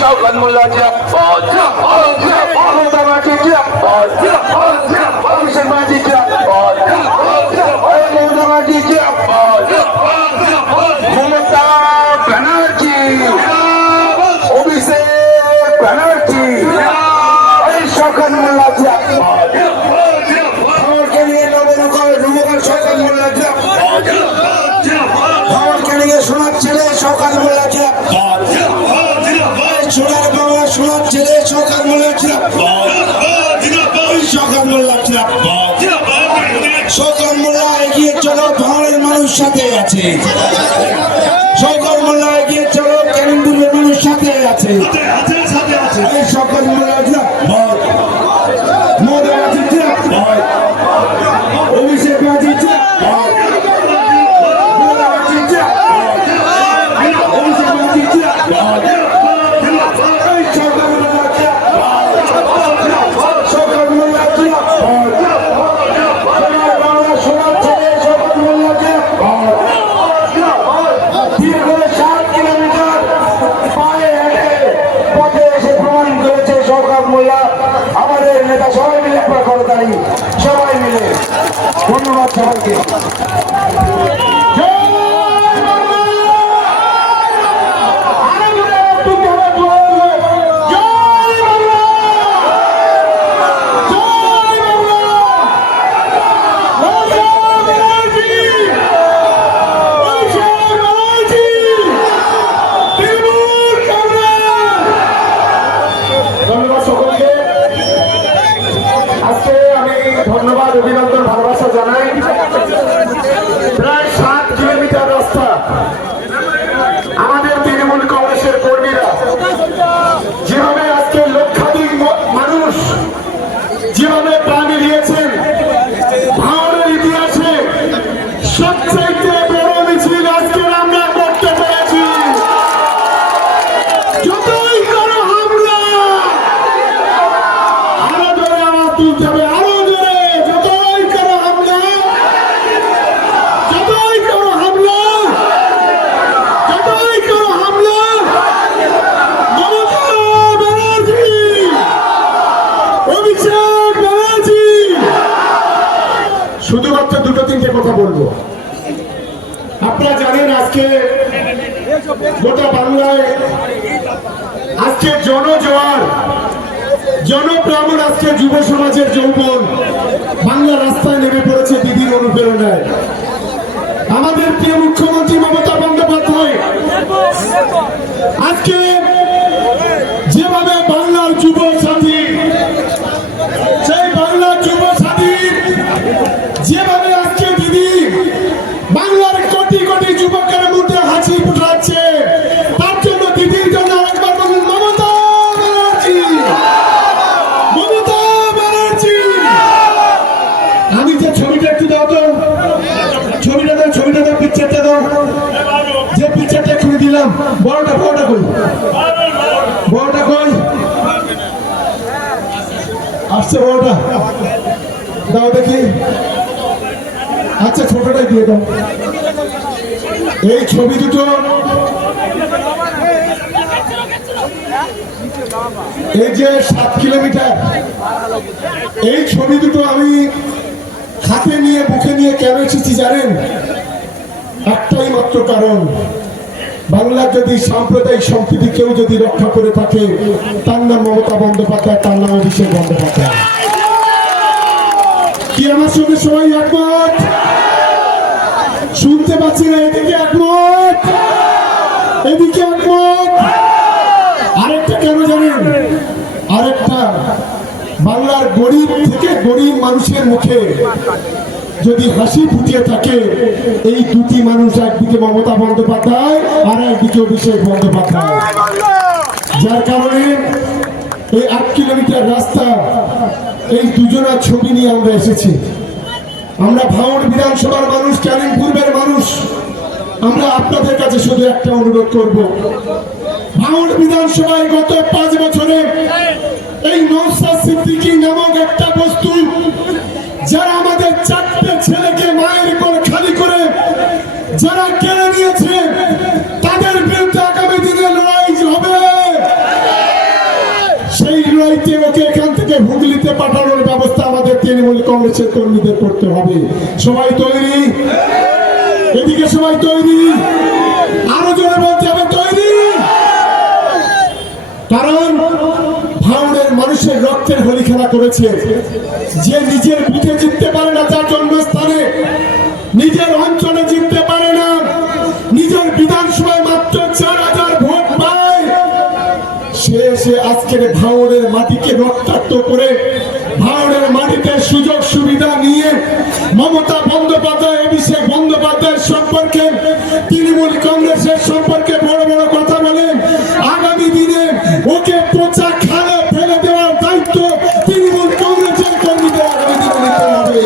শওকত মোল্লা জিয়া মমতা মাঝি জিয়া অভিষেক মাঝি জিয়া মমতা মাঝি জিয়া মমতা ব্যানার্জি অভিষেক ব্যানার্জি শওকত মোল্লা জিয়া খবরকে নিয়ে নবনগর শওকত মোল্লা জিয়া খবরকে নিয়ে সোনার ছেলে শওকত মোল্লা জিয়া সোনার বাবা সোনার ছেলে শওকত মোল্লা জিয়া শওকত মোল্লা জিয়া শওকত মোল্লা এগিয়ে চলো ভাঙড়ের মানুষ সাথে আছে শওকত মোল্লা এগিয়ে চলো কেন্দ্রের মানুষ সাথে আছে শওকত মোল্লা জিয়া মোদী মাঝি জিয়া অভিষেক মাঝি জিয়া আমাদের নেতা সবাই মিলে একবার করতালি সবাই মিলে ধন্যবাদ সবাইকে ধন্যবাদ অভিনন্দন ভালোবাসা জানাই প্রায় 7 কিলোমিটার রাস্তা আমাদের তৃণমূল কংগ্রেসের কর্মীরা যেভাবে আজকে লক্ষাধিক মানুষ যেভাবে প্রাণ দিয়েছেন ভাঙড়ের ইতিহাসে সবচাইতে বড় মিছিল আজকে আমরা করতে পেরেছি যতই করো হামলা আরো জোরে আওয়াজ তুলতে হবে শুধুমাত্র দুটো তিনটে কথা বলবো আপনারা জানেন আজকে গোটা বাংলায় আজকে জনজোয়ার জনপ্রাণ আজকে যুব সমাজের যৌবন বাংলা রাস্তায় নেমে পড়েছে দিদির অনুপ্রেরণায় আমাদের প্রিয় মুখ্যমন্ত্রী মমতা বন্দ্যোপাধ্যায় আজকে যেভাবে বাংলার যুব সাথী সেই বাংলার যুব সাথীর যেভাবে আজকে দিদি বাংলার কোটি কোটি যুবকের মুখে হাসি ফুটাচ্ছে তার জন্য দিদির জন্য আরেকবার বলুন মমতা ব্যানার্জি মমতা ব্যানার্জি আমি যে ছবিটা একটু দাও তো ছবিটা দাও পিকচারটা দাও যে পিকচারটা খুলে দিলাম বড়টা কই আসছে বড়টা দাও দেখি আচ্ছা ছোটটাই দিয়ে দাও এই ছবি দুটো এই যে 7 কিলোমিটার এই ছবি দুটো আমি হাতে নিয়ে বুকে নিয়ে কেন এসেছি জানেন একটাই মাত্র কারণ বাংলার যদি সাম্প্রদায়িক সম্প্রীতি কেউ যদি রক্ষা করে থাকে তার নাম মমতা বন্দ্যোপাধ্যায় তার নাম অভিষেক বন্দ্যোপাধ্যায় কি আমার সঙ্গে সবাই একমত শুনতে পাচ্ছি না এদিকে একমত আরেকটা কেন জানেন আরেকটা বাংলার গরিব থেকে গরিব মানুষের মুখে যদি হাসি ফুটিয়ে থাকে এই দুটি মানুষ একদিকে মমতা বন্দ্যোপাধ্যায় আর একদিকে অভিষেক বন্দ্যোপাধ্যায় যার কারণে এই 8 কিলোমিটার রাস্তা এই দুজনের ছবি নিয়ে আমরা এসেছি আমরা ভাঙড় বিধানসভার মানুষ ক্যানিং পূর্বের মানুষ আমরা আপনাদের কাছে শুধু একটা অনুরোধ করব ভাঙড় বিধানসভায় গত 5 বছরে এই নওশাদ সিদ্দিকী নামক একটা বস্তু যারা আমাদের 4টে ছেলেকে মায়ের কোল খালি করে যারা কেড়ে নিয়েছে তাদের বিরুদ্ধে আগামী দিনে লড়াই হবে তৃণমূল কংগ্রেসের কর্মীদের করতে হবে। সবাই তৈরি? এদিকে সবাই তৈরি? আরো জোরে বলতে হবে তৈরি। কারণ ভাঙড়ের মানুষের রক্তের হোলি খেলা করেছে। যে নিজের বুথে জিততে পারে না, তার জন্মস্থানে নিজের অঞ্চলে জিততে পারে না, নিজের বিধানসভায় মাত্র 4000 ভোট পায়, সে আজকের ভাঙড়ের মাটিকে রক্তাক্ত করে ভাঙড়ের মাটিতে সুযোগ সুবিধা নিয়ে মমতা বন্দ্যোপাধ্যায়, অভিষেক বন্দ্যোপাধ্যায়ের সম্পর্কে, তৃণমূল কংগ্রেসের সম্পর্কে বড় বড় কথা বলেন। আগামী দিনে ওকে পচা খালে ফেলে দেওয়ার দায়িত্ব তৃণমূল কংগ্রেসের কর্মীদের আগামী দিনে নিতে হবে।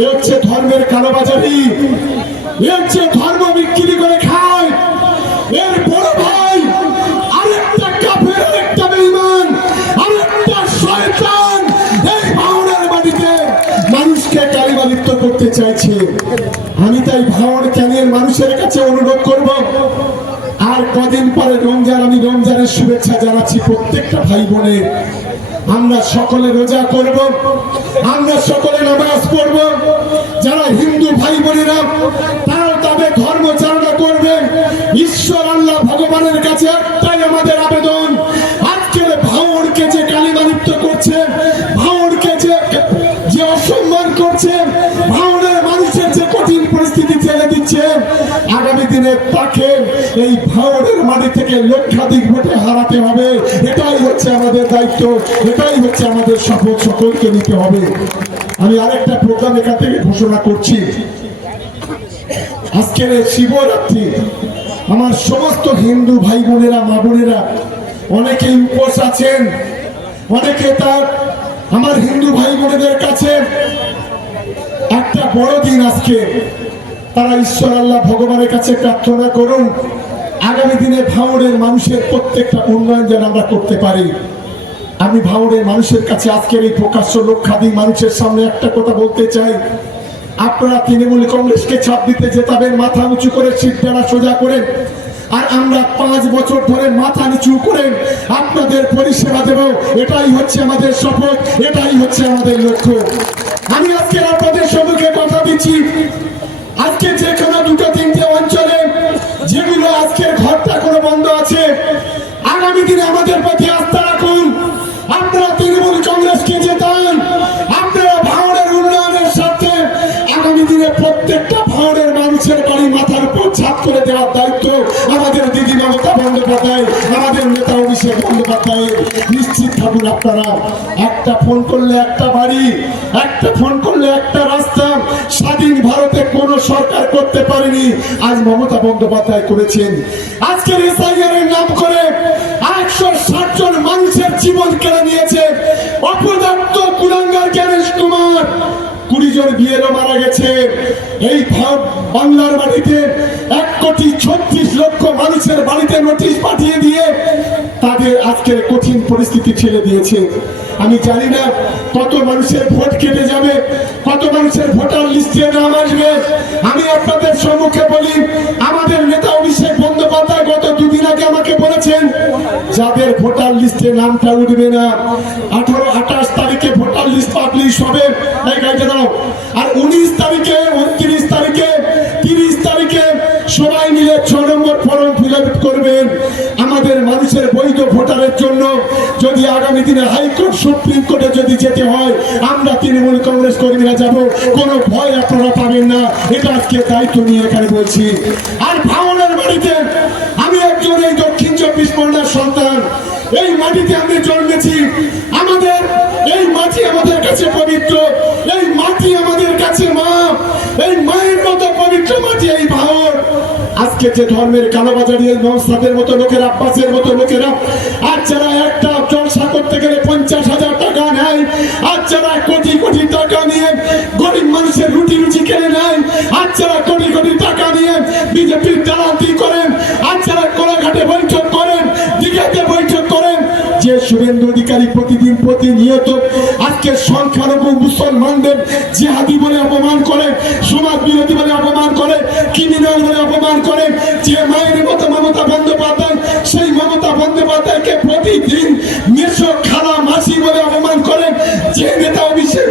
এ হচ্ছে ধর্মের কালোবাজারি, এ হচ্ছে ধর্ম বিক্রি করে খায়। এর বড় ভাই আরেকটা কাফের, আরেকটা বেঈমান, আরেকটা শয়তান এই ভাঙড়ের মাটিতে মানুষকে কালিমা লিপ্ত করতে চাইছে। আমি তাই ভাঙড় ক্যানিয়ন মানুষের কাছে অনুরোধ করব, আর কদিন পরে রমজান, আমি রমজানের শুভেচ্ছা জানাচ্ছি প্রত্যেকটা ভাই বোনের। আমরা সকলে রোজা করব, আমরা সকলে নামাজ পড়ব। যারা হিন্দু ভাই বোনেরা তারাও তাদের ধর্ম চালনা করবেন। ঈশ্বর আল্লাহ ভগবানের কাছে একটাই আমাদের আবেদন, আজকের ভাঙড়কে যে কালিমা লিপ্ত করছে, ভাঙড়কে যে অসম্মান করছে, ভাঙড়ের মানুষের যে কঠিন পরিস্থিতি ঠেলে দিচ্ছে, আগামী দিনে তাকে এই ভাঙড়ের মাটি থেকে লক্ষাধিক ভোটে হারাতে হবে। এটাই হচ্ছে আমাদের দায়িত্ব, এটাই হচ্ছে আমাদের শপথ, সকলকে নিতে হবে। আমি আরেকটা প্রোগ্রাম এখান থেকে ঘোষণা করছি। আজকের শিবরাত্রি আমার সমস্ত হিন্দু ভাই বোনেরা, মা বোনেরা অনেকেই উপোস আছেন, অনেকে তার আমার হিন্দু ভাই বোনেদের কাছে একটা বড় দিন আজকে। তারা ঈশ্বর আল্লাহ ভগবানের কাছে প্রার্থনা করুন আগামী দিনে ভাঙড়ের মানুষের প্রত্যেকটা উন্নয়ন যেন আমরা করতে পারি। আমি ভাঙড়ের মানুষের কাছে আজকের এই প্রকাশ্য লক্ষাধিক মানুষের সামনে একটা কথা বলতে চাই। আপনারা তৃণমূল কংগ্রেসকে ছাপ দিতে জেতাবেন মাথা উঁচু করে, সিট ডানা সোজা করে, আর আমরা 5 বছর ধরে মাথা নিচু করে আপনাদের পরিষেবা দেব। এটাই হচ্ছে আমাদের শপথ, এটাই হচ্ছে আমাদের লক্ষ্য। আমি আজকে আপনাদের সম্মুখে কথা দিচ্ছি, আজকে যে কোনো 2-3টে অঞ্চলে যেগুলো আজকের ঘরটা কোনো বন্ধ আছে, আগামী দিনে আমাদের প্রতি আস্থা রাখুন। আপনারা তৃণমূল কংগ্রেসকে জেতান, আপনারা ভাঙড়ের উন্নয়নের সাথে আগামী দিনে প্রত্যেকটা ভাঙড়ের মানুষের বাড়ি মাথার উপর ছাদ করে দেওয়ার দায়িত্ব আমাদের দিদি মমতা বন্দ্যোপাধ্যায়, আমাদের নেতা অভিষেক বন্দ্যোপাধ্যায়। নিশ্চিত থাকুন আপনারা, একটা ফোন করলে একটা বাড়ি, একটা ফোন করলে একটা রাস্তা স্বাধীন ভারতে কোন সরকার করতে পারেনি, আজ মমতা বন্দ্যোপাধ্যায় করেছেন। আজকের এসআইআর এর নাম করে 160 জন মানুষের জীবন কেড়ে নিয়েছে অপদার্থ কুলাঙ্গার জ্ঞানেশ কুমার। 20 জন বিয়েরও মারা গেছে। এই বাংলার বাড়িতে 1,36,00,000 মানুষের বাড়িতে নোটিশ পাঠিয়ে দিয়ে তাদের আজকের কঠিন পরিস্থিতি ঠেলে দিয়েছে। আমি জানি না কত মানুষের ভোট কেটে যাবে, কত মানুষের ভোটার লিস্টে নাম আসবে। আমি আপনাদের সম্মুখে বলি, আমাদের নেতা অভিষেক বন্দ্যোপাধ্যায় গত 2 দিন আগে আমাকে বলেছেন, যাদের ভোটার লিস্টে নামটা উঠবে না 28 তারিখে ভোটার লিস্ট পাবলিশ হবে, এই গাড়িটা দাও, আর 19 তারিখে, 29 তারিখে, 30 তারিখে সবাই মিলে 6 নম্বর ফর্ম ফিল আপ করবেন। আমাদের মানুষের বৈধ ভোটারের জন্য যদি আগামী দিনে হাইকোর্ট, সুপ্রিম কোর্টে যদি যেতে হয়, আমরা তৃণমূল কংগ্রেস কর্মীরা যাব, কোনো ভয় আপনারা পাবেন না। এটা আজকে দায়িত্ব নিয়ে এখানে বলছি। আর ভাঙড়ের বাড়িতে আমি একজন এই দক্ষিণ 24 পরগনার সন্তান, এই মাটিতে আমি জন্মেছি। আমাদের এই মাটি আমাদের কাছে পবিত্র, এই মাটি আমাদের কাছে মা, এই মায়ের মতো পবিত্র মাটি এই ভাঙড়। আজকে যে ধর্মের কালোবাজারি নওশাদের মতো লোকেরা, আব্বাসের মতো লোকেরা, আর যারা একটা জলসা করতে গেলে 50,000 টাকা নেয়, আর যারা কোটি কোটি টাকা নিয়ে গরিব মানুষের রুটি রুচি কেড়ে নেয়, আর যারা কোটি কোটি টাকা নিয়ে বিজেপির দালালি করেন, আর যারা কোলাঘাটে বৈঠক করেন, দীঘাতে বৈঠক করেন, যে শুভেন্দু অধিকারী প্রতিদিন প্রতিনিয়ত আজকে সংখ্যালঘু মুসলমানদের জিহাদি বলে অপমান করে, সমাজ বিরোধী বলে অপমান করে, ক্রিমিনাল বলে অপমান করে, যে মায়ের মতো মমতা বন্দ্যোপাধ্যায়, সেই মমতা বন্দ্যোপাধ্যায়কে প্রতিদিন মেসো খালা মাসি বলে অপমান করে, যে নেতা অভিষেক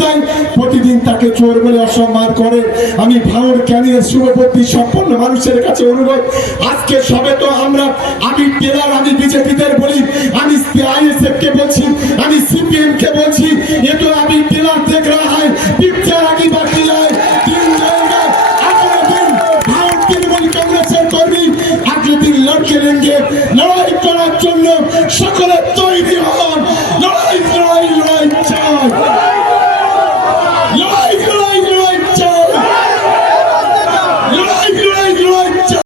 দেয়, প্রতিদিন তাকে চোর বলে অসম্মান করে। আমি ভাঙড় ক্যানিয়ন শুভবর্তী সম্পন্ন মানুষের কাছে অনুরোধ, আজকে সবে তো আমি টেলার, আমি বিজেপিদের বলি, আমি আইএসএফ কে বলছি, আমি সিপিএম কে বলছি, ये तो अभी टेलर देख रहा है, पिक्चर आगे बाकी है, दिन जाएगा, अगले दिन भारत तृणमूल कांग्रेसের কর্মী अगले दिन लड़के लेंगे, लड़ाई করার জন্য সকলে তৈরি হন, লড়াই লড়াই লড়াই চাই।